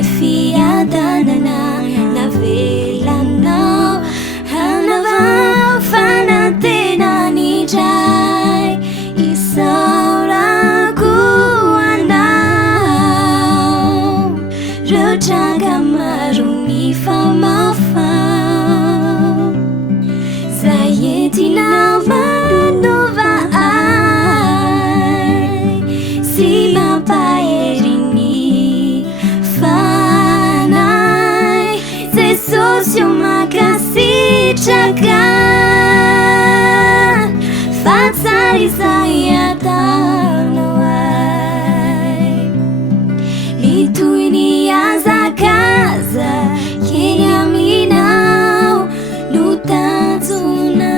fiadanana navelanao hanavao fanantenany dray isaorako anao reo tranga maro ny famafao zay entinao manova ay sy mampaheriny fanay Jesosy io makasitraka fatsary izay ataonao ay litoy ny azakaza kely aminao no tanjona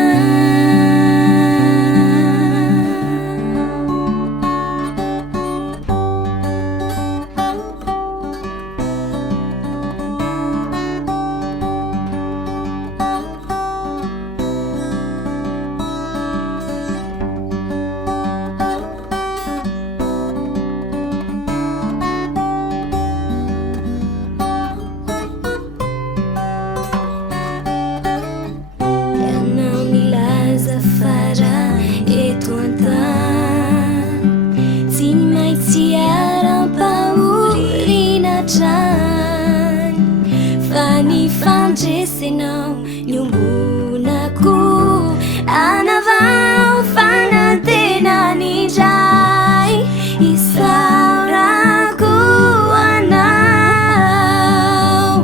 fanifandresenao niombonako anavao fanantenany dray isaorako anao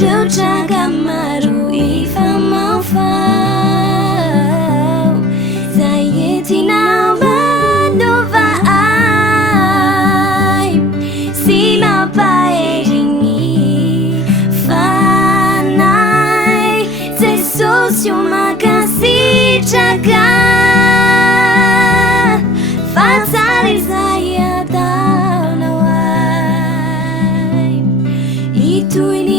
reo tranga maro ifamafao zay entinao manova ay sy mampaheriny Jesosy io makasitraka fatsary izay ataonao ay litoy ny